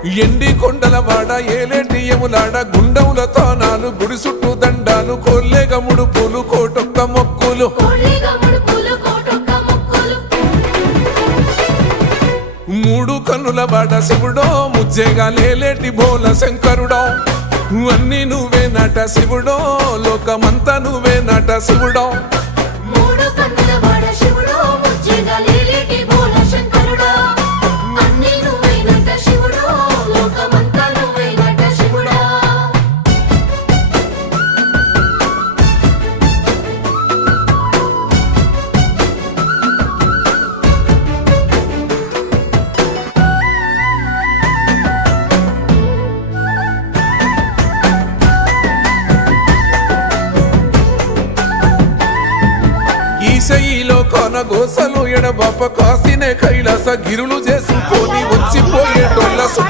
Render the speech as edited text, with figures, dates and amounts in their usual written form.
ఎండి కొండల వాడ ఏలేటియములాడ గుండముల తానాలు గుడి చుట్టూ దండాలు కోల్లేగ ముడుపులు కోటొక్క మొక్కులు మూడు కన్నుల వాడ శివుడో ముజ్జేగా లేలేటి బోల శంకరుడో అన్ని నువ్వే నట శివుడో లోకమంతా నువ్వే నట శివుడో ఈశయిలో కొనగోసలు ఎడబాప కాసినే కైలాస గిరులు చేసుకొని వచ్చిపోయేటోళ్ళ